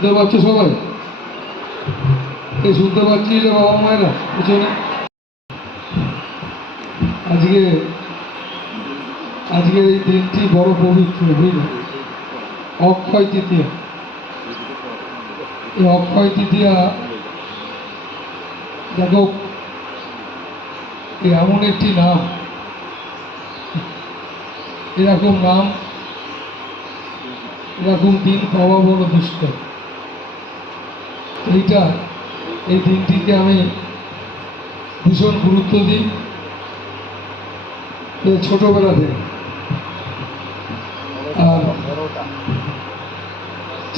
শুনতে পাচ্ছ সবাই? এই শুনতে পাচ্ছিলে বাবা মায়েরা পিছনে? আজকের এই দিনটি বড় পবিত্র, বুঝলে? অক্ষয় তৃতীয়া। এই অক্ষয় তৃতীয়া দেখো এমন একটি নাম, এরকম নাম, এরকম দিন পাওয়া বড় দুষ্কর। এই দিনটিকে আমি ভীষণ গুরুত্ব দিই ছোটবেলা থেকে, আর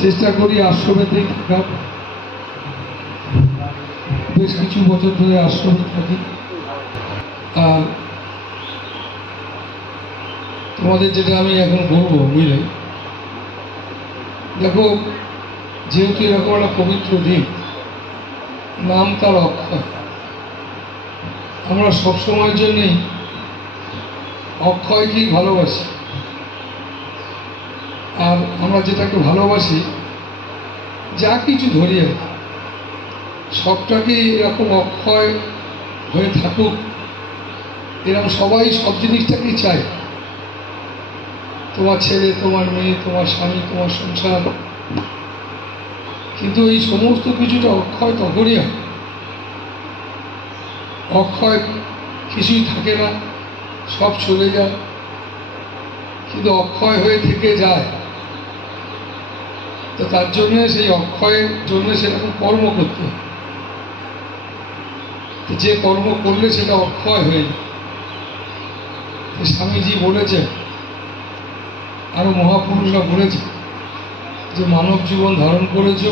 চেষ্টা করি আশ্রমেতেই থাকার। বেশ কিছু বছর ধরে আশ্রমে থাকি। আর তোমাদের যেটা আমি এখন বলবো, বুঝলে, দেখো যেহেতু এরকম একটা পবিত্র দিন, নাম তার অক্ষয়। আমরা সবসময়ের জন্যেই অক্ষয়কেই ভালোবাসি। আর আমরা যেটাকে ভালোবাসি, যা কিছু ধরি আর সবটাকেই এরকম অক্ষয় হয়ে থাকুক, এরকম সবাই সব জিনিসটাকেই চায়। তোমার ছেলে, তোমার মেয়ে, তোমার স্বামী, তোমার সংসার। কিন্তু এই সমস্ত কিছুটা অক্ষয় তখনই হয়। অক্ষয় কিছুই থাকে না, সব চলে যায়, কিন্তু অক্ষয় হয়ে থেকে যায়। তো তার জন্য সেই অক্ষয়ের জন্য সেরকম কর্ম করতে হয়। যে কর্ম করলে সেটা অক্ষয় হয়ে যায়। স্বামীজি বলেছে, আরো মহাপুরুষরা বলেছে যে মানব জীবন ধারণ করেছ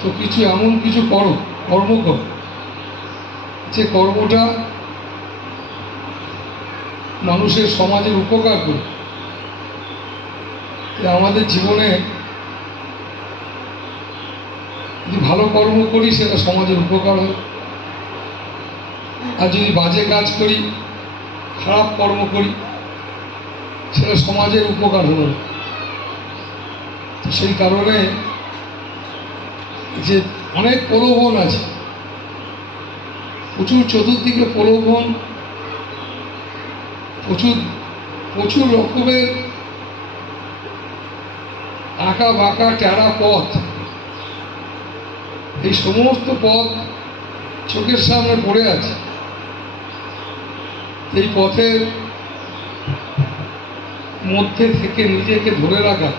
তো কিছু এমন কিছু করো, কর্ম করো, যে কর্মটা মানুষের সমাজের উপকার করে। আমাদের জীবনে যদি ভালো কর্ম করি সেটা সমাজের উপকার হয়, আর যদি বাজে কাজ করি, খারাপ কর্ম করি, সেটা সমাজের উপকার হলো না। তো সেই কারণে যে অনেক প্রলোভন আছে, প্রচুর চতুর্দিকে প্রলোভন, প্রচুর রকমের আঁকা বাঁকা টেরা পথ। এই সমস্ত পথ চোখের সামনে পড়ে আছে। এই পথের মধ্যে থেকে নিজেকে ধরে রাখা,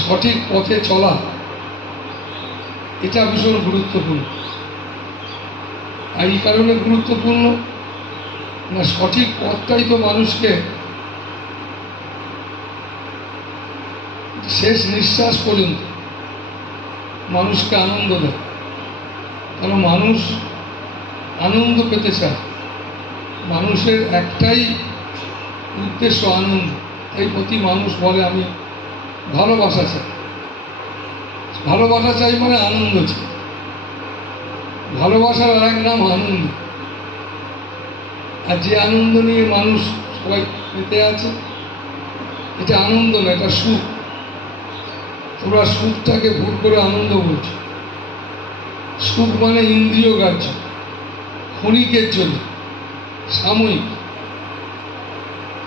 সঠিক পথে চলা, এটা ভীষণ গুরুত্বপূর্ণ। আর এই কারণে গুরুত্বপূর্ণ না, সঠিক পথটাই তো মানুষকে শেষ নিঃশ্বাস পর্যন্ত মানুষকে আনন্দ দেয়। কারণ মানুষ আনন্দ পেতে চায়, মানুষের একটাই উদ্দেশ্য আনন্দ। এই প্রতি মানুষ বলে আমি ভালোবাসা চাই। ভালোবাসা চাই মানে আনন্দ চাই। ভালোবাসার আর এক নাম আনন্দ। আর যে আনন্দ নিয়ে মানুষ সবাই পেতে আছে, এটা আনন্দ না, এটা সুখ। তোমরা সুখটাকে ভুল করে আনন্দ বলছো। সুখ মানে ইন্দ্রিয় গ্রাহ্য, ক্ষণিকের জন্য, সাময়িক।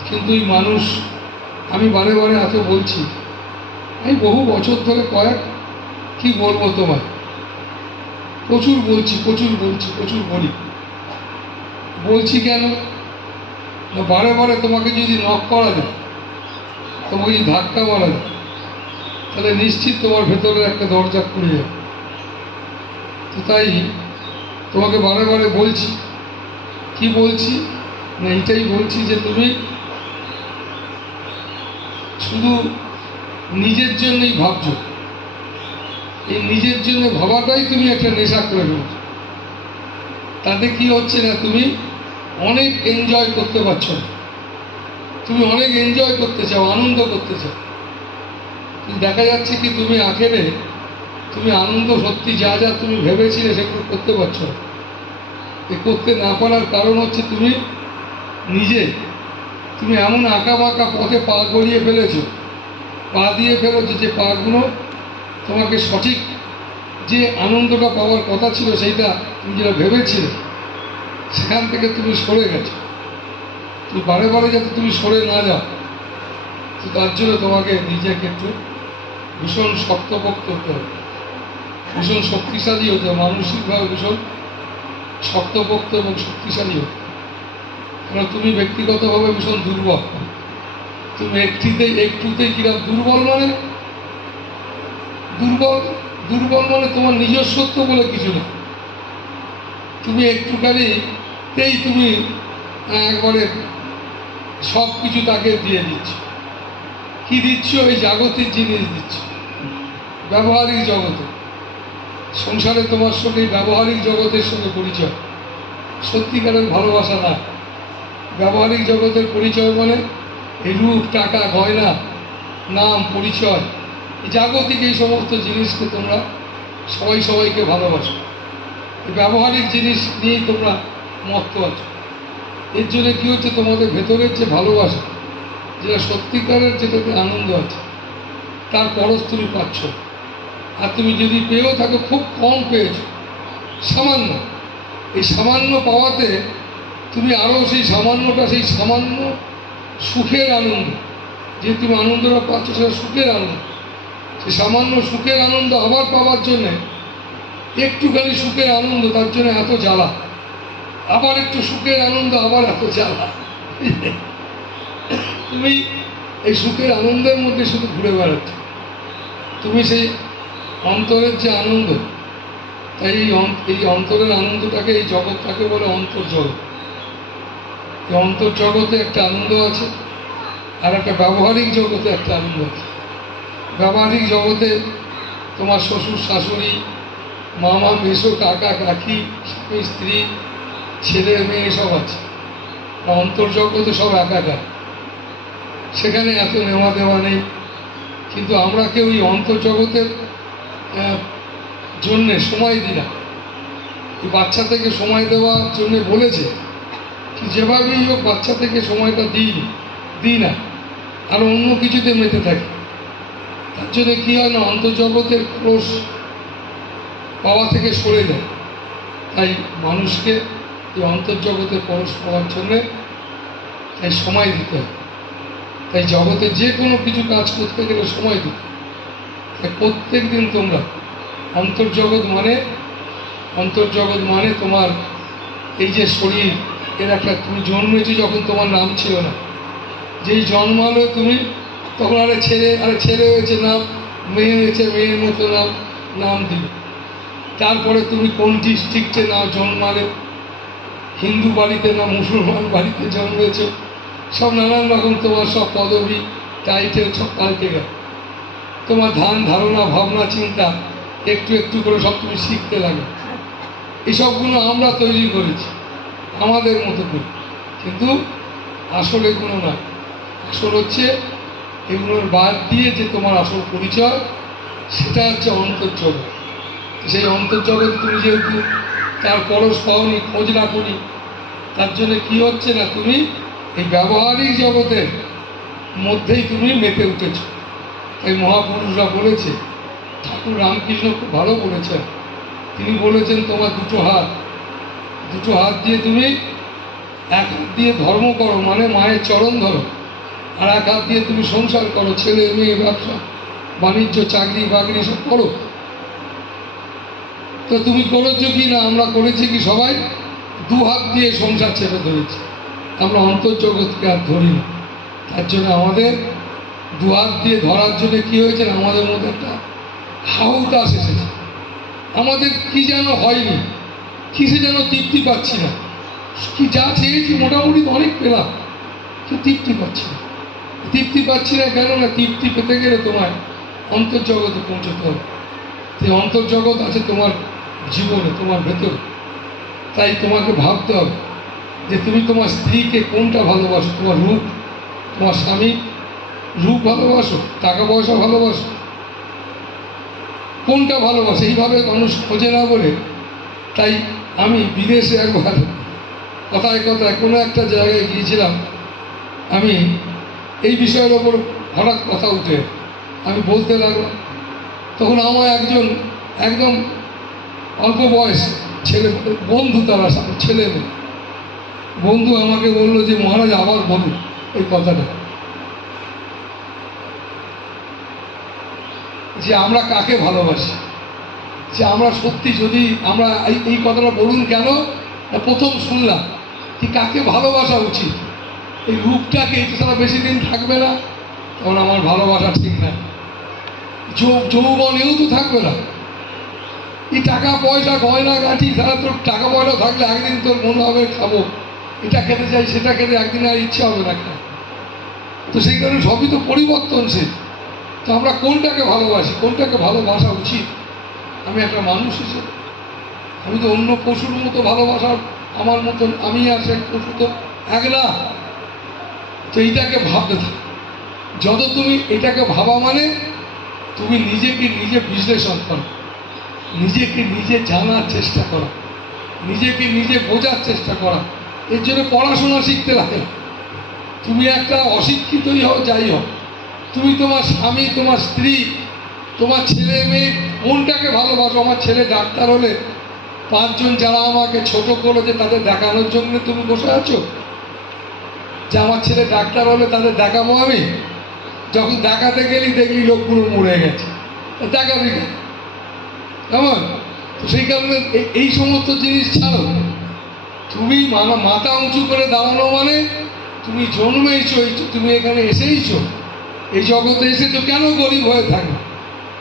কিন্তু এই মানুষ, আমি বারে বারে এত বলছি, আমি বহু বছর ধরে কি বলবো তোমায়, প্রচুর বলছি কেন না, বারে বারে তোমাকে যদি নক করা যায়, তোমাকে যদি ধাক্কা মারা যায়, তাহলে নিশ্চিত তোমার ভেতরে একটা দরজা খুলে যাবে। তো তাই তোমাকে বারে বারে বলছি, কি বলছি না, এইটাই বলছি যে তুমি শুধু নিজের জন্যই ভাবছো। এই নিজের জন্য ভাবাটাই তুমি একটা নেশা করে ফেলছো। তাতে কি হচ্ছে না, তুমি অনেক এনজয় করতে পারছো না। তুমি অনেক এনজয় করতে চাও, আনন্দ করতে চাও, দেখা যাচ্ছে কি তুমি আখেরে তুমি আনন্দ সত্যি যা যা তুমি ভেবেছিলে সেগুলো করতে পারছো না। করতে না পারার কারণ হচ্ছে তুমি এমন আঁকা বাঁকা পথে পা গড়িয়ে ফেলেছো পা দিয়ে ফেলেছো, যে পাগুলো তোমাকে সঠিক যে আনন্দটা পাওয়ার কথা ছিল সেইটা তুমি যেটা ভেবেছিলে সেখান থেকে তুমি সরে গেছো। তুমি বারে বারে যাতে তুমি সরে না যাও, তো তার জন্য তোমাকে নিজেকে একটু ভীষণ শক্তপোক্ত হতে হবে, ভীষণ শক্তিশালী হতে হবে, মানসিকভাবে ভীষণ শক্তপোক্ত এবং শক্তিশালী হতে হবে। কারণ তুমি ব্যক্তিগতভাবে ভীষণ দুর্বল। তুমি একটুতেই কিরকম দুর্বল, মানে দুর্বল দুর্বল মানে তোমার নিজস্বত্ব বলে কিছু না। তুমি একটুখানিতেই তুমি একবারে সব কিছু তাকে দিয়ে দিচ্ছ। কি দিচ্ছ? এই জাগতিক জিনিস দিচ্ছ, ব্যবহারিক জগতে। সংসারে তোমার সঙ্গে ব্যবহারিক জগতের সঙ্গে পরিচয়, সত্যিকারের ভালোবাসা না। ব্যবহারিক জগতের পরিচয় মানে এই রূপ, টাকা, গয়না, নাম, পরিচয়, এই জাগতিক এই সমস্ত জিনিসকে তোমরা সবাই সবাইকে ভালোবাসো। এই ব্যবহারিক জিনিস নিয়েই তোমরা মত্ত আছো। এর জন্য কী হচ্ছে, তোমাদের ভেতরের যে ভালোবাসা, যেটা সত্যিকারের, যেটাতে আনন্দ আছে, তার পরশ তুমি পাচ্ছ। আর তুমি যদি পেয়েও থাকো, খুব কম পেয়েছো, সামান্য। এই সামান্য পাওয়াতে তুমি আরও সেই সামান্যটা, সেই সামান্য সুখের আনন্দ, যে তুমি আনন্দটা পাচ্ছ সেটা সুখের আনন্দ, সেই সামান্য সুখের আনন্দ আবার পাওয়ার জন্যে একটুখানি সুখের আনন্দ, তার জন্য এত জ্বালা, আবার একটু সুখের আনন্দ, আবার এত জ্বালা। তুমি এই সুখের আনন্দের মধ্যে শুধু ঘুরে বেড়াচ্ছ। তুমি সেই অন্তরের যে আনন্দ, তাই এই অন্তরের আনন্দটাকে, এই জগৎটাকে বলে অন্তর্জগৎ। এই অন্তর্জগতে একটা আনন্দ আছে, আর একটা ব্যবহারিক জগতে একটা আনন্দ আছে। ব্যবহারিক জগতে তোমার শ্বশুর শাশুড়ি, মামা মেসো, কাকা কাকি, স্বামী স্ত্রী, ছেলে মেয়ে সব আছে। অন্তর্জগতে সব একাকার, সেখানে এত নেওয়া দেওয়া নেই। কিন্তু আমরা কেউ এই অন্তর্জগতের জন্যে সময় দিই না। এই বাচ্চা থেকে সময় দেওয়ার জন্যে বলেছে, কি যেভাবেই হোক বাচ্চা থেকে সময়টা দিই না, আর অন্য কিছুতে মেতে থাকি। তার জন্যে কী হয় না, অন্তর্জগতের ক্লোজ পাওয়া থেকে সরে যায়। তাই মানুষকে এই অন্তর্জগতের পরশ পাওয়ার জন্যে তাই সময় দিতে হয়। তাই জগতে যে কোনো কিছু কাজ করতে গেলে সময় দিতে। তাই প্রত্যেক দিন তোমরা অন্তর্জগৎ মানে তোমার এই যে শরীর, এর একটা, তুমি জন্মেছো যখন তোমার নাম ছিল না, যেই জন্মালো তুমি তখন আরে ছেলে হয়েছে নাম, মেয়ে হয়েছে মেয়ের মতো নাম দিলে। তারপরে তুমি কোন ডিস্ট্রিক্টে নাও জন্মালে, হিন্দু বাড়িতে না মুসলমান বাড়িতে জন্মেছ, সব নানান রকম তোমার সব পদবি, টাইটেল সব পাল্টে গেল। তোমার ধারণা, ভাবনা, চিন্তা একটু একটু করে সব তুমি শিখতে লাগে। এইসবগুলো আমরা তৈরি করেছি আমাদের মতো করে, কিন্তু আসল এগুলো না। আসল হচ্ছে এগুলোর বাদ দিয়ে যে তোমার আসল পরিচয়, সেটা হচ্ছে অন্তর্জগৎ। সেই অন্তর্জগৎ তুমি যেহেতু তার পরশ পাওনি, খোঁজ রাখনি, তার জন্য কী হচ্ছে না, তুমি এই ব্যবহারিক জগতের মধ্যেই তুমি মেতে উঠেছ। তাই মহাপুরুষরা বলেছে, ঠাকুর রামকৃষ্ণ খুব ভালো বলেছেন, তিনি বলেছেন তোমার দুটো হাত দিয়ে তুমি, এক হাত দিয়ে ধর্ম করো মানে মায়ের চরণ ধরো, আর এক হাত দিয়ে তুমি সংসার করো, ছেলে মেয়ে, ব্যবসা বাণিজ্য, চাকরি বাকরি সব করো। তো তুমি করেছো কি না? আমরা করেছি কি? সবাই দু হাত দিয়ে সংসার ছেড়ে ধরেছি, আমরা অন্তর্জগৎকে আর ধরি না। তার জন্য আমাদের দু হাত দিয়ে ধরার জন্য কী হয়েছে, আমাদের মধ্যে একটা হাউতাস এসেছে। আমাদের কি যেন হয়নি, কিসে যেন তৃপ্তি পাচ্ছি না। কি যা চেয়েছি মোটামুটি অনেক পেলাম, কিন্তু তৃপ্তি পাচ্ছি না। কেন না, তৃপ্তি পেতে গেলে তোমায় অন্তর্জগতে পৌঁছতে হবে। সেই অন্তর্জগৎ আছে তোমার জীবনে, তোমার ভেতরে। তাই তোমাকে ভাবতে হবে যে তুমি তোমার স্ত্রীকে কোনটা ভালোবাসো। তোমার রূপ, তোমার স্বামী রূপ ভালোবাসো, টাকা পয়সা ভালোবাসো, কোনটা ভালোবাসো? এইভাবে মানুষ খোঁজে না বলে। তাই আমি বিদেশে একবার কথায় কোনো একটা জায়গায় গিয়েছিলাম, আমি এই বিষয়ের ওপর হঠাৎ কথা উঠে, আমি বলতে লাগলাম, তখন আমার একজন একদম অল্প বয়স ছেলে বন্ধু, তারা ছেলে মেয়ে বন্ধু আমাকে বললো যে মহারাজ আবার বলুন এই কথাটা, যে আমরা কাকে ভালোবাসি, যে আমরা সত্যি যদি আমরা এই কথাটা বলুন কেন, প্রথম শুনলাম কি কাকে ভালোবাসা উচিত, এই রূপটাকে এটা ছাড়া বেশি দিন থাকবে না, তখন আমার ভালোবাসা ঠিক না, যৌবনেও তো থাকবে না, এই টাকা পয়সা গয়না গাঁঠি ছাড়া তোর টাকা পয়সা থাকলে একদিন তোর মনে হবে খাবো, এটা খেতে চাই সেটা খেতে, একদিন আর ইচ্ছা হবে না। তো সেই কারণে সবই তো পরিবর্তনশীল। তো আমরা কোনটাকে ভালোবাসি, কোনটাকে ভালোবাসা উচিত? আমি একটা মানুষ হিসেবে আমি তো অন্য পশুর মতো ভালোবাসার আমার মতন আমি আর সে পশু তো এক না। তো এইটাকে ভাবতে থাক, যত তুমি এটাকে ভাবা মানে তুমি নিজেকে নিজে বিশ্লেষণ করো, নিজেকে নিজে জানার চেষ্টা করা, নিজেকে নিজে বোঝার চেষ্টা করা। এর জন্য পড়াশোনা শিখতে লাগে। তুমি একটা অশিক্ষিতই হও যাই হোক, তুমি তোমার স্বামী, তোমার স্ত্রী, তোমার ছেলে মেয়ে কোনটাকে ভালোবাসো? আমার ছেলে ডাক্তার হলে 5 জন যারা আমাকে ছোট করেছে তাদের দেখানোর জন্য তুমি বসে আছো, যে আমার ছেলে ডাক্তার হলে তাদের দেখাবো আমি? যখন দেখাতে গেলি দেখলি লোকগুলো মরে গেছে, দেখাবি না কেমন? তো সেই কারণে এই সমস্ত জিনিস ছাড়ো। তুমি মাথা উঁচু করে দাঁড়ানো মানে তুমি জন্মেইছো, তুমি এখানে এসেইছো, এই জগতে এসেছো কেন গরিব হয়ে থাকবে?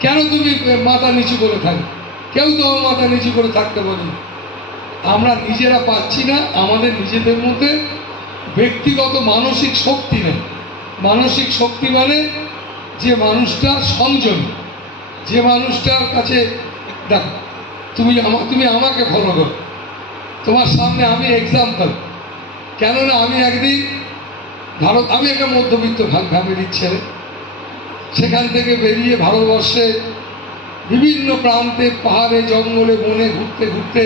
কেন তুমি মাথা নিচু করে থাকবে? কেউ তো মাথা নিচু করে থাকতে বলি। আমরা নিজেরা পাচ্ছি না, আমাদের নিজেদের মধ্যে ব্যক্তিগত মানসিক শক্তি নেই। মানসিক শক্তি মানে যে মানুষটা সংযম, যে মানুষটার কাছে দেখো তুমি আমাকে ফলো করো, তোমার সামনে আমি এক্সাম্পল। কেননা আমি একদিন আমি একটা মধ্যবিত্ত ফ্যামিলির ছেলে, সেখান থেকে বেরিয়ে ভারতবর্ষে বিভিন্ন প্রান্তে পাহাড়ে জঙ্গলে বনে ঘুরতে ঘুরতে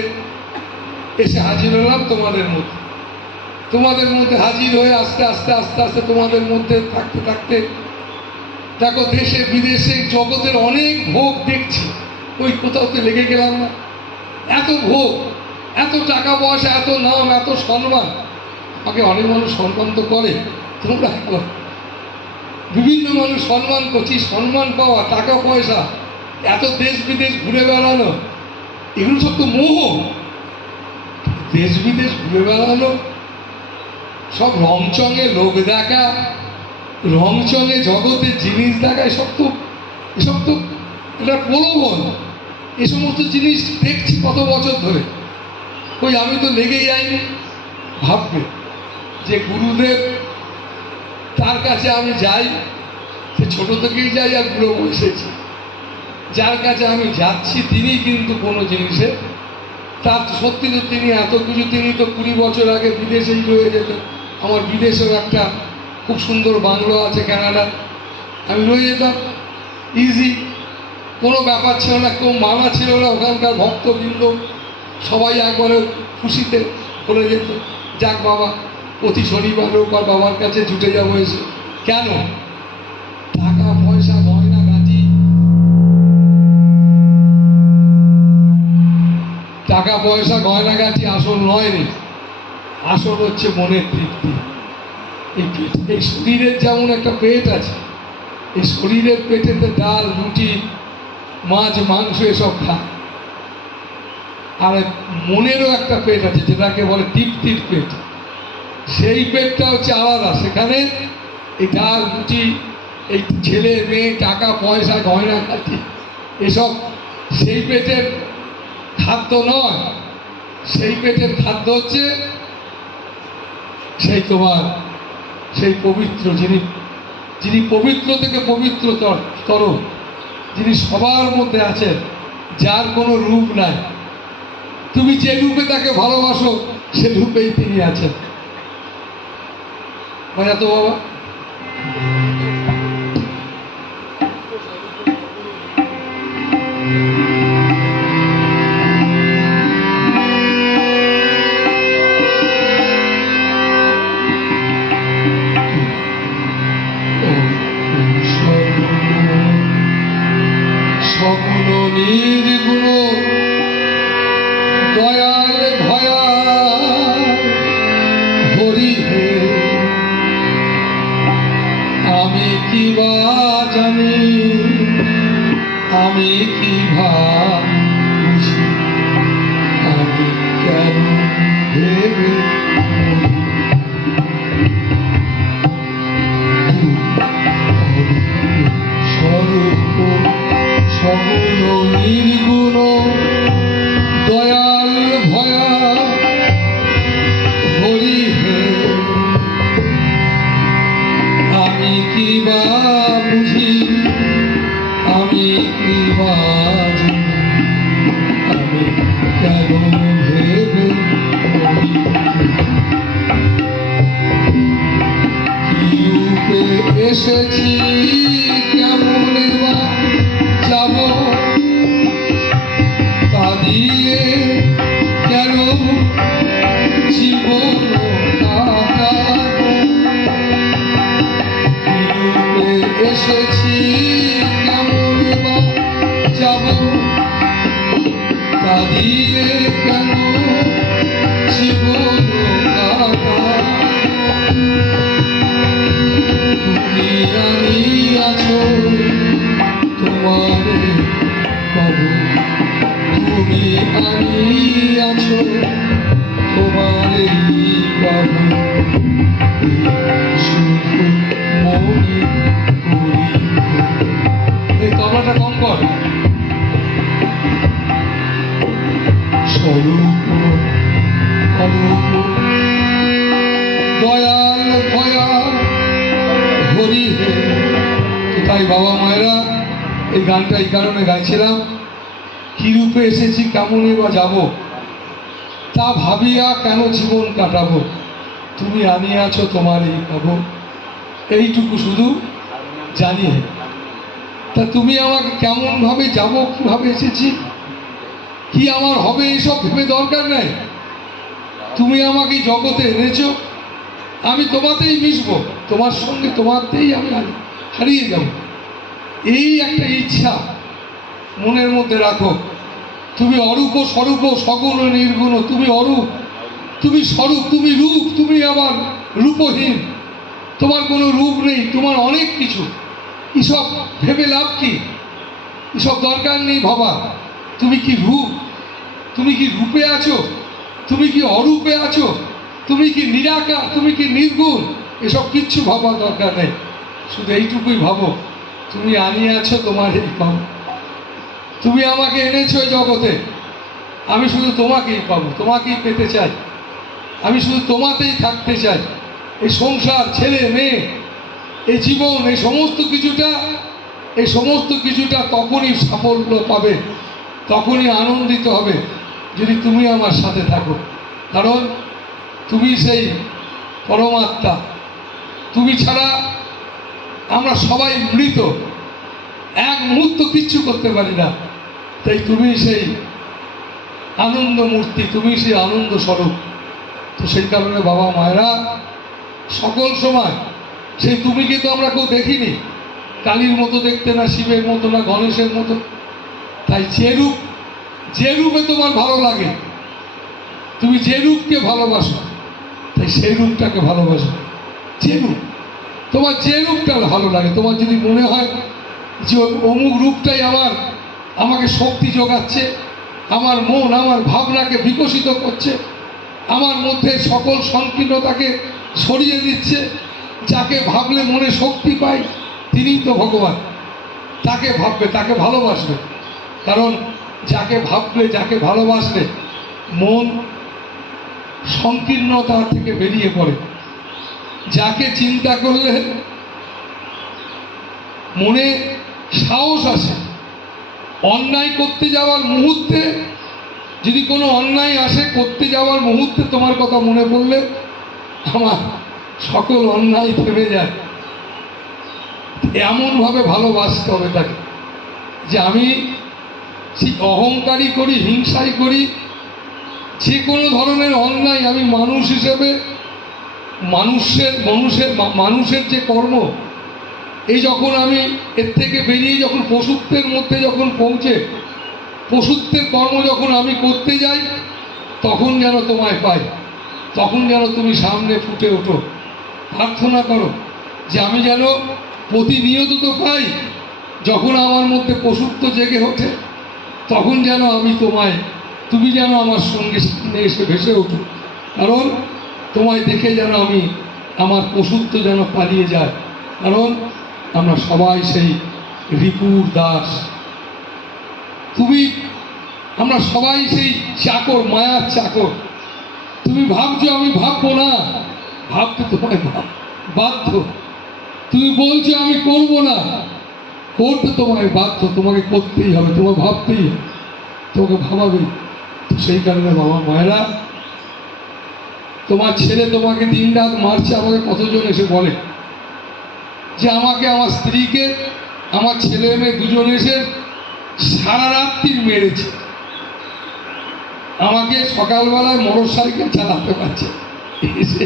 এসে হাজির হলাম তোমাদের মধ্যে হাজির হয়ে আস্তে আস্তে আস্তে আস্তে তোমাদের মধ্যে থাকতে থাকতে দেখো দেশে বিদেশে জগতের অনেক ভোগ দেখছি, ওই কোথাও তো লেগে গেলাম না। এত ভোগ, এত টাকা পয়সা, এত নাম, এত সম্মান। আমাকে অনেক মানুষ সম্মান তো করে, তোমরা বিভিন্ন মানুষ সম্মান করছি, সম্মান পাওয়া, টাকা পয়সা, এত দেশ বিদেশ ঘুরে বেড়ানো, এগুলো সব তো মোহ। দেশ বিদেশ ঘুরে বেড়ানো, সব রংচঙে লোক দেখা, রংচঙে জগতের জিনিস দেখা, এসব তো এটা প্রলোভন। এ সমস্ত জিনিস দেখছি কত বছর ধরে, ওই আমি তো লেগে যাইনি। ভাববে যে গুরুদেব, তার কাছে আমি যাই, সে ছোট থেকেই যাই আর বুড়ো বসেছি, যার কাছে আমি যাচ্ছি তিনি কিন্তু কোনো জিনিসে তার সত্যি তো তিনি এত কিছু, তিনি তো 20 বছর আগে বিদেশেই রয়ে যেতেন। আমার বিদেশের একটা খুব সুন্দর বাংলো আছে কানাডা, আমি রয়ে যেতাম ইজি, কোনো ব্যাপার ছিল না, কেউ মানা ছিল না। ওখানকার ভক্তবৃন্দ সবাই একবারে খুশিতে বলে যেত, যাক বাবা প্রতি শনিবার রোববার বাবার কাছে ছুটে যাবো এসে। কেন? টাকা পয়সা গয়না গাঁটি, টাকা পয়সা গয়না গাঁটি আসল নয় রে, আসল হচ্ছে মনের তৃপ্তি। এই শরীরের যেমন একটা পেট আছে, এই শরীরের পেটেতে ডাল রুটি মাছ মাংস এসব খায়, আর মনেরও একটা পেট আছে যেটাকে বলে তৃপ্তির পেট। সেই পেটটা হচ্ছে আলাদা, সেখানে এই ডাল রুটি, এই ছেলে মেয়ে, টাকা পয়সা গয়না গাঁটি এসব সেই পেটের খাদ্য নয়। সেই পেটের খাদ্য হচ্ছে সেই তোমার সেই পবিত্র, যিনি পবিত্র থেকে পবিত্রতর, যিনি সবার মধ্যে আছেন, যার কোনো রূপ নাই। তুমি যে রূপে তাকে ভালোবাসো সে রূপেই তিনি আছেন। বোঝা তো বাবা? কি বা জানি, আমি কি ভাবছি, আমি কেন ভেবে স্বরূপ সগুণ নির্গুণ দয়াল ভয়া হরি হে, আমি কি বা বুঝি, আমি কি বা জানি, আমি কেন ভেবে কি রূপে এসেছি, কেমন বা যাব, তা দিয়ে কেন জীবন কাটাবো, কি রূপে এসেছি, কেমন বা যাব, তা দিয়ে কেন জীবন কাটাবো, তুমি আনিয়াছো তোমারে পাবো, তুমি আনিয়াছো তোমারেই পাবো, শুধু মনে করি। এই তবলাটা কম কর। স্বরূপ অরূপ দয়াল ভয়া হরি হে। তো তাই বাবা মায়েরা এই গানটা এই কারণে গাইছিলাম, কি রূপে এসেছি কেমনই বা যাব, তা ভাবিয়া কেন জীবন কাটাবো, তুমি আনিয়াছো তোমারই পাবো, এইটুকু শুধু জানি। তা তুমি আমাকে কেমন ভাবে যাব, কিভাবে এসেছি, কি আমার হবে, এইসব ভেবে দরকার নেই। তুমি আমাকে জগতে এনেছো, আমি তোমাতেই মিশবো, তোমার সঙ্গে তোমাতেই আমি হারিয়ে যাব, এই একটা ইচ্ছা মনের মধ্যে রাখো। তুমি অরূপ স্বরূপ সগুণ নির্গুণ, তুমি অরূপ, তুমি স্বরূপ, তুমি রূপ, তুমি আবার রূপহীন, তোমার কোনো রূপ নেই, তোমার অনেক কিছু। এসব ভেবে লাভ কি, এসব দরকার নেই ভাবা। তুমি কি রূপ, তুমি কি রূপে আছো, তুমি কি অরূপে আছো, তুমি কি নিরাকার, তুমি কি নির্গুণ, এসব কিচ্ছু ভাবার দরকার নেই। শুধু এইটুকুই ভাবো, তুমি আনিয়ে আছো তোমার এই পাবো, তুমি আমাকে এনেছো এই জগতে, আমি শুধু তোমাকেই পাবো, তোমাকেই পেতে চাই, আমি শুধু তোমাতেই থাকতে চাই। এই সংসার, ছেলে মেয়ে, এই জীবন, এই সমস্ত কিছুটা তখনই সাফল্য পাবে, তখনই আনন্দিত হবে যদি তুমি আমার সাথে থাকো। কারণ তুমি সেই পরমাত্মা, তুমি ছাড়া আমরা সবাই মৃত, এক মুহূর্ত কিচ্ছু করতে পারি না। তাই তুমি সেই আনন্দ মূর্তি, তুমি সেই আনন্দ স্বরূপ। তো সেই কারণে বাবা মায়েরা সকল সময় সেই তুমিকে তো আমরা কেউ দেখিনি, কালীর মতো দেখতে, না শিবের মতো, না গণেশের মতো। তাই যে রূপে তোমার ভালো লাগে, তুমি যে রূপকে ভালোবাসো, তাই সেই রূপটাকে ভালোবাসো। যে রূপ তোমার, যে রূপটা ভালো লাগে, তোমার যদি মনে হয় যে অমুক রূপটাই আমাকে শক্তি যোগাচ্ছে, আমার মন, আমার ভাবনাকে বিকশিত করছে, আমার মধ্যে সকল সংকীর্ণতাকে সরিয়ে দিচ্ছে, যাকে ভাবলে মনে শক্তি পায়, তিনিই তো ভগবান। তাকে ভাববে, তাকে ভালোবাসবে। কারণ যাকে ভাবলে, যাকে ভালোবাসলে মন সংকীর্ণতা থেকে বেরিয়ে পড়ে। যাকে চিন্তা করলে মনে সাহস আসে। অন্যায় করতে যাওয়ার মুহূর্তে, যদি কোনো অন্যায় আসে করতে যাওয়ার মুহূর্তে তোমার কথা মনে পড়লে আমার সকল অন্যায় থেমে যায়। এমনভাবে ভালোবাসতে হবে তাকে, যে আমি অহংকারী করি, হিংসাই করি, যে কোনো ধরনের অন্যায় আমি মানুষ হিসেবে, মানুষের যে কর্ম, এই যখন আমি এর থেকে বেরিয়ে যখন পশুত্বের মধ্যে যখন পৌঁছে, পশুত্বের কর্ম যখন আমি করতে যাই, তখন যেন তোমায় পাই, তখন যেন তুমি সামনে ফুটে ওঠো। প্রার্থনা করো যে আমি যেন প্রতিনিয়ত তো পাই। যখন আমার মধ্যে পশুত্ব জেগে ওঠে তখন যেন আমি তুমি যেন আমার সঙ্গে সামনে এসে ভেসে ওঠো, কারণ তোমায় দেখে যেন আমার পশুত্ব যেন পালিয়ে যায়। কারণ আমরা সবাই সেই রিপুর দাস। আমরা সবাই সেই চাকর, মায়ার চাকর। তুমি ভাবছো আমি ভাববো না, ভাবতে তোমায় বাধ্য। তুমি বলছো আমি করব না, করতে তোমায় বাধ্য। তোমাকে করতেই হবে, তোমাকে ভাবতেই হবে, তোমাকে ভাবাবেই। সেই কারণে বাবা মায়েরা, তোমার ছেলে তোমাকে দিন রাত মারছে। আমাকে কতজন এসে বলে যে আমাকে, আমার স্ত্রীকে, আমার ছেলে মেয়ে দুজন এসে সারা রাত্রি মেরেছে। আমাকে সকালবেলায় মোটর সাইকেল চালাতে পারছে, এসে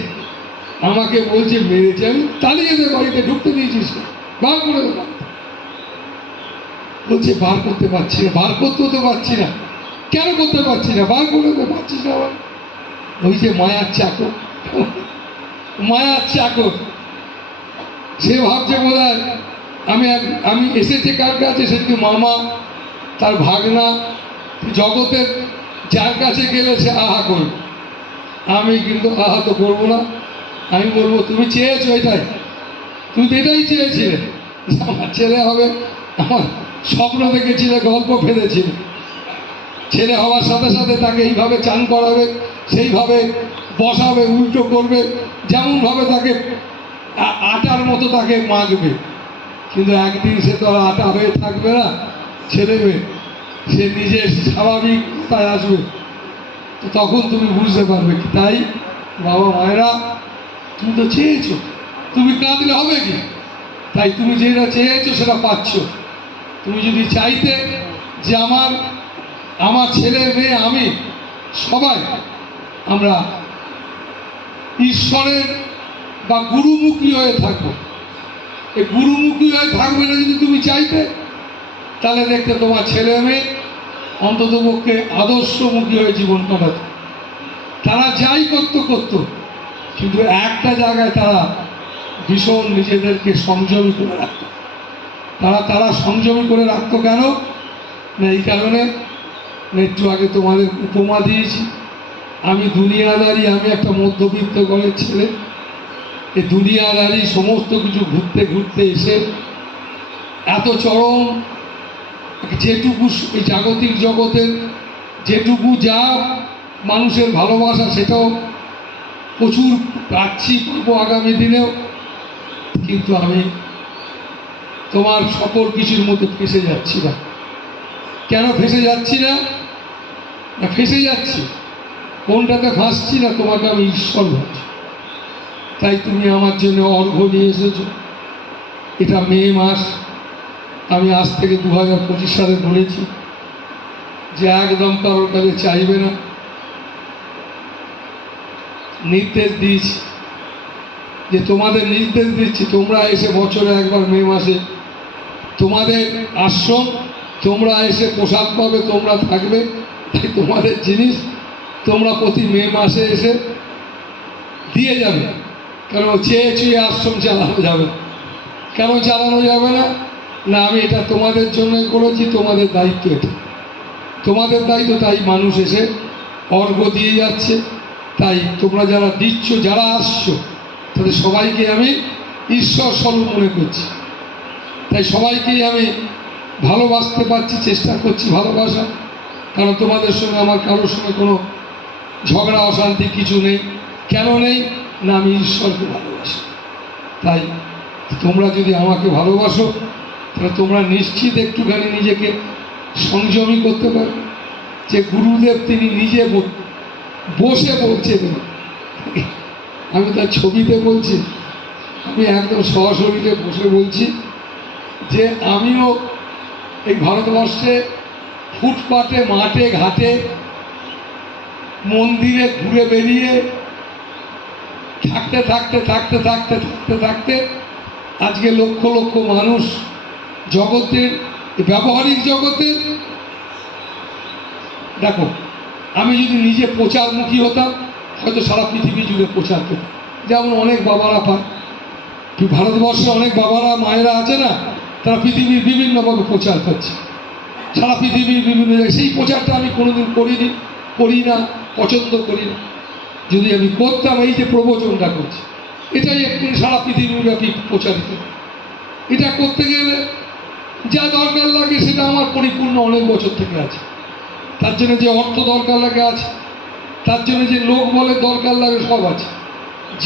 আমাকে বলছে মেরেছে। আমি তাড়িয়ে দে, বাড়িতে ঢুকতে দিয়েছিস, বার করে দেবো। বলছে বার করতে পারছি না, বার করতেও তো পারছি না। কেন করতে পারছি না? বার করে তো পারছিস না। আবার ওই যে মায়ার চাকর, মায়ার চাকর। সে ভাবছে বোধহয় আমি এসেছে কার কাছে? সে তো মামা, তার ভাগনা, জগতের যার কাছে গেলে সে আহা করবে। আমি কিন্তু আহা তো করবো না। আমি বলবো তুমি চেয়েছো এটাই, তুমি তো এটাই চেয়েছিলে, আমার ছেলে হবে। আমার স্বপ্ন দেখেছিলে, গল্প ফেলেছিলে। ছেলে হওয়ার সাথে সাথে তাকে এইভাবে চান করাবে, সেইভাবে বসাবে, উল্টো করবে, যেমনভাবে তাকে আটার মতো তাকে মাখবে। কিন্তু একদিন সে তো আর আটা হয়ে থাকবে না, ছেলে মেয়ে, সে নিজের স্বাভাবিকতায় আসবে। তো তখন তুমি বুঝতে পারবে। কি তাই বাবা মায়েরা, তুমি তো চেয়েছো, তুমি কাঁদলে হবে কি? তাই তুমি যেটা চেয়েছো সেটা পাচ্ছ। তুমি যদি চাইতে যে আমার ছেলে মেয়ে, আমি, সবাই আমরা ঈশ্বরের বা গুরুমুখী হয়ে থাকবো, এই গুরুমুখী হয়ে থাকবে না যদি তুমি চাইতে, তাহলে দেখতে তোমার ছেলে মেয়ে অন্ততপক্ষে আদর্শমুখী হয়ে জীবন কাটাত। তারা যাই করতো, কিন্তু একটা জায়গায় তারা ভীষণ নিজেদেরকে সংযমী করে রাখত। তারা সংযমী করে রাখতো কেন না? এই কারণে, একটু আগে তোমাদের উপমা দিয়েছি, আমি দুনিয়াদারি, আমি একটা মধ্যবিত্ত ঘরের ছেলে। এই দুনিয়াদারি সমস্ত কিছু ঘুরতে ঘুরতে এসে এত চরম, যেটুকু এই জাগতিক জগতের যেটুকু যা মানুষের ভালোবাসা, সেটাও প্রচুর পাচ্ছি, পাবো আগামী দিনেও। কিন্তু আমি তোমার সকল কিছুর মধ্যে ফেসে যাচ্ছি না। কেন ফেসে যাচ্ছি না? ফেসে যাচ্ছি কোনটাতে ফাঁসছি না? তোমাকে আমি ঈশ্বর ভাবছি। তাই তুমি আমার জন্য অর্ঘ্য নিয়ে এসেছো। এটা মে মাস। আমি আজ থেকে 2025 সালে বলেছি যে একদম কারোর কাছে চাইবে না। নির্দেশ দিয়েছি যে তোমাদের নির্দেশ দিচ্ছি, তোমরা এসে বছরে একবার মে মাসে তোমাদের আশ্রম, তোমরা এসে প্রসাদ পাবে, তোমরা থাকবে। তাই তোমাদের জিনিস তোমরা প্রতি মে মাসে এসে দিয়ে যাবে। কেন চেয়ে চুয়ে আশ্রম চালানো যাবে? কেন চালানো যাবে না? না, আমি এটা তোমাদের জন্যই করেছি, তোমাদের দায়িত্ব এটা, তোমাদের দায়িত্ব। তাই মানুষ এসে অর্ঘ্য দিয়ে যাচ্ছে। তাই তোমরা যারা দিচ্ছ, যারা আসছো, তাদের সবাইকে আমি ঈশ্বর স্বরূপ মনে করছি। তাই সবাইকেই আমি ভালোবাসতে পারছি, চেষ্টা করছি ভালোবাসা। কারণ তোমাদের সঙ্গে আমার কারোর সঙ্গে কোনো ঝগড়া অশান্তি কিছু নেই। কেন নেই না? আমি ঈশ্বরকে ভালোবাসি। তাই তোমরা যদি আমাকে ভালোবাসো, তাহলে তোমরা নিশ্চিত একটুখানি নিজেকে সংযমী করতে পারবে। যে গুরুদেব তিনি নিজে বসে বলছেন, আমি তার ছবিতে বলছি, আমি একদম সরাসরিতে বসে বলছি যে আমিও এই ভারতবর্ষে ফুটপাতে, মাঠে ঘাটে, মন্দিরে ঘুরে বেরিয়ে থাকতে থাকতে থাকতে থাকতে থাকতে থাকতে আজকে লক্ষ লক্ষ মানুষ জগতের, ব্যবহারিক জগতের, দেখো আমি যদি নিজে প্রচারমুখী হতাম, হয়তো সারা পৃথিবী জুড়ে প্রচার পেতাম, যেমন অনেক বাবারা পায়। ভারতবর্ষে অনেক বাবারা মায়েরা আছে না, তারা পৃথিবীর বিভিন্নভাবে প্রচার করছে, সারা পৃথিবীর বিভিন্ন জায়গায়। সেই প্রচারটা আমি কোনোদিন করিনি, করি না, পছন্দ করি না। যদি আমি করতাম, এই যে প্রবচনটা করছি, এটাই একটু সারা পৃথিবীব্যাপী প্রচারিত। এটা করতে গেলে যা দরকার লাগে সেটা আমার পরিপূর্ণ অনেক বছর থেকে আছে। তার জন্য যে অর্থ দরকার লাগে আছে, তার জন্য যে লোক বলে দরকার লাগে সব আছে,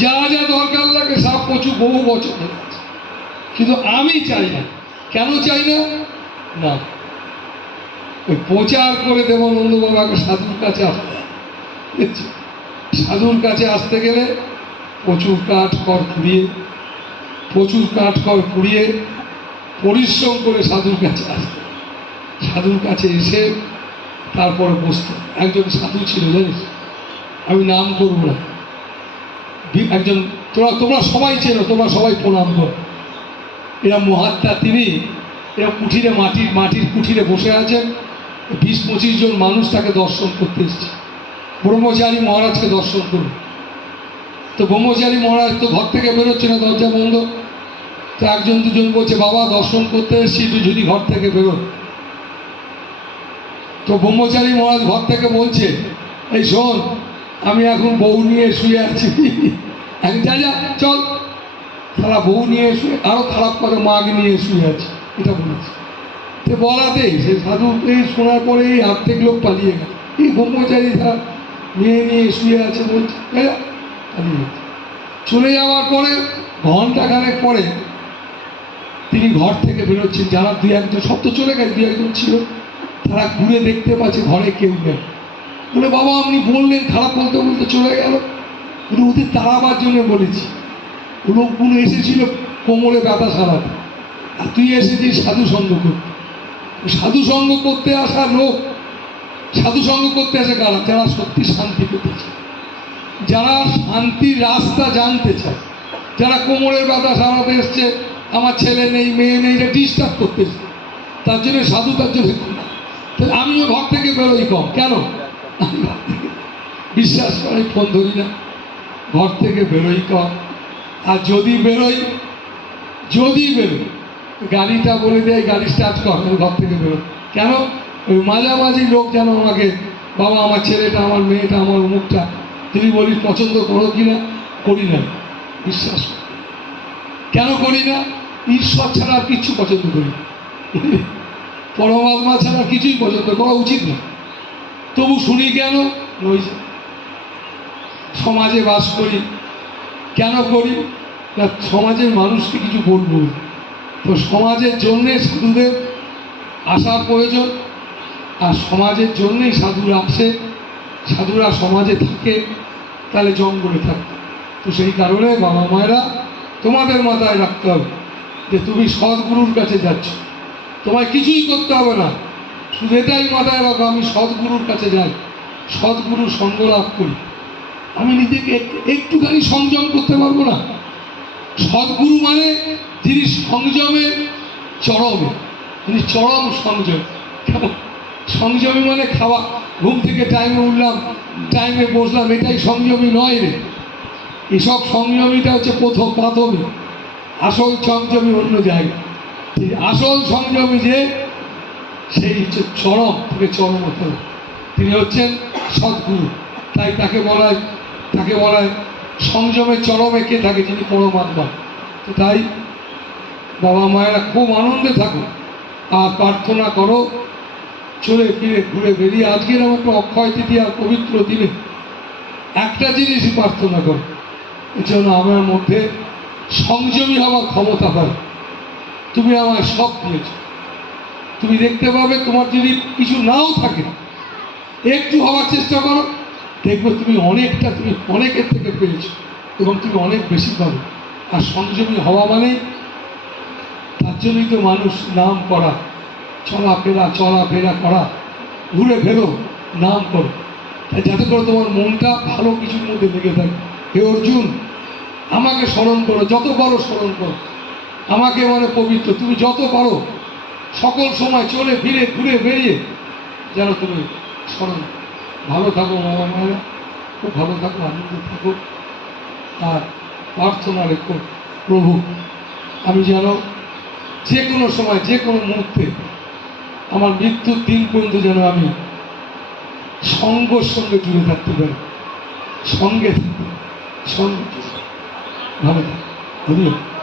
যা যা দরকার লাগে সব বহু বছর ধরে আছে। কিন্তু আমি চাই না। কেন চাই না? না, ওই প্রচার করে দেবানন্দ বাবাকে সাধুর কাছে আসতে, সাধুর কাছে আসতে গেলে প্রচুর কাঠ খড় কুড়িয়ে পরিশ্রম করে সাধুর কাছে আসতে, সাধুর কাছে এসে তারপরে বসতে। একজন সাধু ছিল, জানিস, আমি নাম করব না, একজন, তোমরা সবাই চেনো, তোমরা সবাই প্রণাম করো। এরা মহাত্মা, তিনি এরা কুঠিরে মাটির কুঠিরে বসে আছেন। 20-25 জন মানুষ তাকে দর্শন করতে এসছে। ব্রহ্মচারী মহারাজকে দর্শন করুন। তো ব্রহ্মচারী মহারাজ তো ঘর থেকে বেরোচ্ছে না, দরজা বন্ধ। তো একজন দুজন বলছে, বাবা দর্শন করতে এসছি, তুই যদি ঘর থেকে বেরো। তো ব্রহ্মচারী মহারাজ ঘর থেকে বলছে, এই শোন, আমি এখন বউ নিয়ে শুয়ে আছি, যা চল। তারা বউ নিয়ে শুয়ে, আরো খারাপ করে মাগ নিয়ে শুয়ে আছে, এটা বলেছে। তো বলাতেই সে সাধু এই শোনার পরে এই অর্ধেক লোক পালিয়ে গেল। এই ব্রহ্মচারী তার মেয়ে নিয়ে শুয়ে আছে বলছে, পালিয়ে গেছে। চলে যাওয়ার পরে ঘন্টাখানেক পরে তিনি ঘর থেকে বেরোচ্ছেন। যারা 2-1 সব তো চলে গেছে, 2-1 ছিল, তারা ঘুরে দেখতে পাচ্ছে ঘরে কেউ নেই। বলে, বাবা আপনি বললেন, খারাপ বলতে বলতে চলে গেল। বলে, ওদের তাড়াবার জন্য বলেছি, লোকগুলো এসেছিল কোমরে ব্যথা সারাতে, আর তুই এসেছিস সাধু সঙ্গ করতে। সাধু সঙ্গ করতে আসা লোক, সাধু সঙ্গ করতে আসে কারা? যারা সত্যি শান্তি পেতে চায়, যারা শান্তির রাস্তা জানতে চায়, যারা কোমরের ব্যথা সারাতে এসছে, আমার ছেলে নেই মেয়ে নেই, এটা ডিস্টার্ব করতে এসছে, তার জন্য সাধু, তার জন্য। আমিও ঘর থেকে বেরোই কম। কেন? বিশ্বাস করে ফোন ধরি না, ঘর থেকে বেরোই কম। আর যদি বেরোই গাড়িটা বলে দেয়, গাড়ি স্টার্ট কর, ঘর থেকে বেরোই। কেন? ওই মাঝামাঝি লোক যেন আমাকে, বাবা আমার ছেলেটা, আমার মেয়েটা, আমার মুখটা, তুমি বলিস পছন্দ করো কি না? করি না। বিশ্বাস কেন করি না? ঈশ্বর ছাড়া আর কিচ্ছু পছন্দ করি না, পরমাত্মা ছাড়া কিছুই পছন্দ করা উচিত না। তবু শুনি কেন? ওই সমাজে বাস করি। কেন করি? না, সমাজের মানুষকে কিছু বলবো। তো সমাজের জন্যে সাধুদের আসার প্রয়োজন, আর সমাজের জন্যেই সাধুরা আসে, সাধুরা সমাজে থাকে, তাহলে জঙ্গলে থাকবে। তো সেই কারণে বাবা মায়েরা তোমাদের মাথায় রাখতে হবে যে তুমি সদ্গুরুর কাছে যাচ্ছ, তোমায় কিছুই করতে হবে না, শুধু এটাই মাথায় রাখো, আমি সদ্গুরুর কাছে যাই, সদ্গুরুর সঙ্গ লাভ করি। আমি নিজেকে একটুখানি সংযম করতে পারবো না? সদ্গুরু মানে যিনি সংযমে চরমে, তিনি চরম সংযম। কেমন সংযমী? মানে খাওয়া, ঘুম থেকে টাইমে উঠলাম, টাইমে বসলাম, এটাই সংযমী নয় রে। এসব সংযমীটা হচ্ছে প্রাথমিক, আসল সংযমী অন্য জায়গায়। আসল সংযমী যে, সেই হচ্ছে চরম থেকে চরমতর, তিনি হচ্ছেন সদ্গুরু। তাই তাকে বলা হয় সংযমের চরমে কে থাকে? যিনি পরমাত্মা। তো তাই বাবা মায়েরা খুব আনন্দে থাকো, আর প্রার্থনা করো, চলে ফিরে ঘুরে বেরিয়ে আজকের আমাকে অক্ষয় তৃতীয়া পবিত্র দিনে একটা জিনিসই প্রার্থনা করো, এর জন্য আমার মধ্যে সংযমী হওয়ার ক্ষমতা হয়। তুমি আমায় সব দিয়েছ, তুমি দেখতে পাবে, তোমার যদি কিছু নাও থাকে, একটু হওয়ার চেষ্টা করো, দেখবে তুমি অনেকের থেকে পেয়েছো, এবং তুমি অনেক বেশি পাবে। আর সংযমী হওয়া মানে, তার জন্যই তো মানুষ নাম করা, চলাফেরা করা, ঘুরে ফেরো, নাম করো, তাই যাতে করে তোমার মনটা ভালো কিছুর মধ্যে লেগে থাকে। হে অর্জুন, আমাকে স্মরণ করো, যত পারো স্মরণ করো আমাকে, মানে পবিত্র, তুমি যত পারো সকল সময় চলে ফিরে ঘুরে বেরিয়ে যেন তুমি স্মরণ। ভালো থাকো বাবা মায়েরা, খুব ভালো থাকো, আনন্দ থাকো, আর প্রার্থনা রেখো প্রভু আমি যেন যে কোনো সময় যে কোনো মুহূর্তে আমার মৃত্যুর দিন পর্যন্ত যেন আমি সঙ্গর সঙ্গে জুড়ে থাকতে পারি, সঙ্গে থাকতে, সঙ্গে ভালো থাকতে।